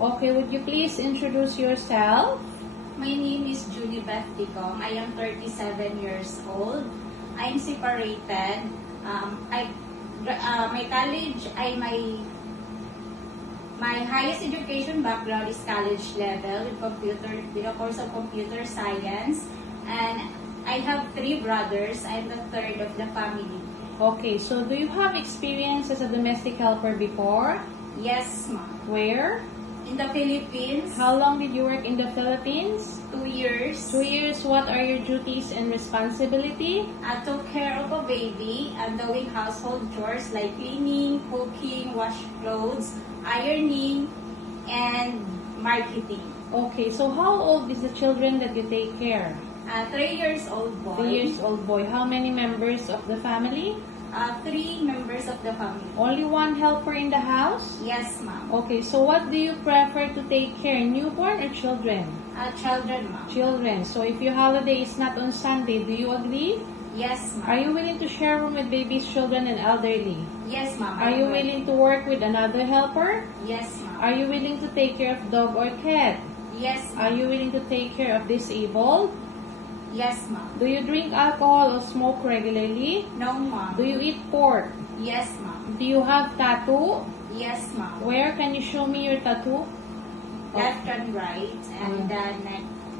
Okay, would you please introduce yourself? My name is Junie Beth Dicong. I am 37 years old. I'm separated. My college, my highest education background is college level with a course of computer science. And I have 3 brothers. I'm the third of the family. Okay, so do you have experience as a domestic helper before? Yes, ma'am. Where? In the Philippines. How long did you work in the Philippines? 2 years. 2 years. What are your duties and responsibility? I took care of a baby and doing household chores like cleaning, cooking, wash clothes, ironing, and marketing. Okay, so how old is the children that you take care? 3 years old boy. 3 years old boy. How many members of the family? 3 members of the family. Only one helper in the house? Yes, ma'am. Okay, so what do you prefer to take care? Newborn or children? Children, ma'am. Children. So if your holiday is not on Sunday, do you agree? Yes, ma'am. Are you willing to share room with babies, children, and elderly? Yes, ma'am. Are you willing to work with another helper? Yes, ma'am. Are you willing to take care of dog or cat? Yes, Are ma'am. you willing to take care of disabled? Yes, ma'am. Do you drink alcohol or smoke regularly? No, ma'am. Do you eat pork? Yes, ma'am. Do you have tattoo? Yes, ma'am. Where can you show me your tattoo? Left and right, and then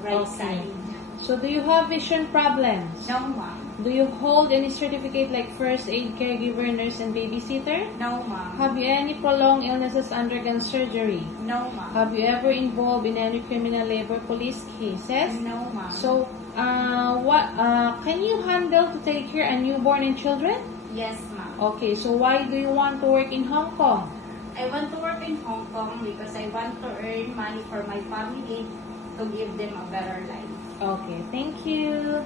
right Okay. side. So do you have vision problems? No, ma'am. Do you hold any certificate like first aid, caregiver, nurse, and babysitter? No, ma'am. Have you any prolonged illnesses undergone surgery? No, ma'am. Have you ever involved in any criminal labor police cases? No, ma'am. So, can you handle to take care of newborn and children? Yes, ma'am. Okay, so why do you want to work in Hong Kong? I want to work in Hong Kong because I want to earn money for my family to give them a better life. Okay, thank you.